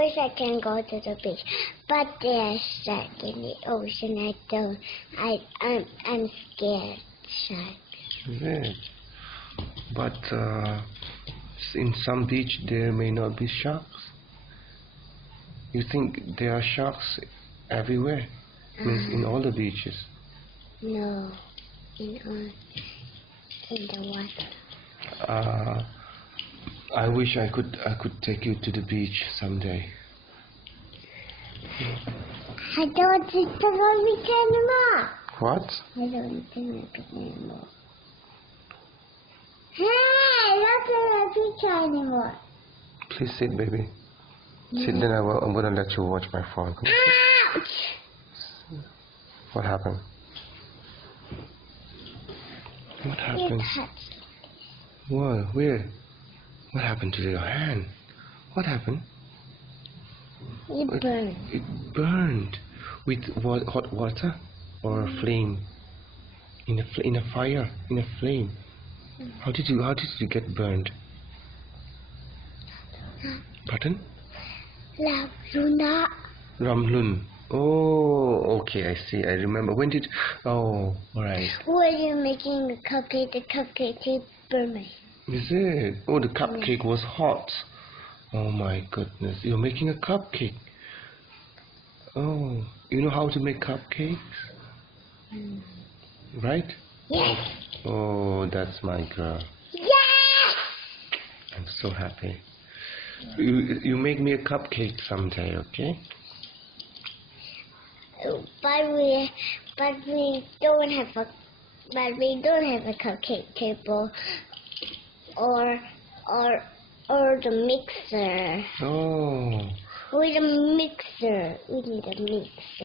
wish I can go to the beach, but they're stuck in the ocean. I'm scared sharks. Yeah. But in some beach there may not be sharks. You think there are sharks everywhere? Means in all the beaches? No, in the water. I wish I could take you to the beach someday. I don't want to the beach anymore. What? I don't want to the beach anymore. Hey, I don't want to the beach anymore. Please sit, baby. Sit, then I'm gonna let you watch my phone. Ouch! What happened? What happened? What? Where? What happened to your hand? What happened? It burned. It burned. With what, hot water or a flame? In a fire, in a flame. How did you get burned? Pardon? Ramlun. Oh, okay, I see. I remember. When did? Oh, all right. When you're making a cupcake, the cupcake tape burned me. Is it? Oh, the cupcake was hot. Oh my goodness! You're making a cupcake. Oh, you know how to make cupcakes, right? Yes. Oh, that's my girl. Yes. I'm so happy. You make me a cupcake someday, okay? But we don't have a cupcake table or the mixer. Oh. We need a mixer.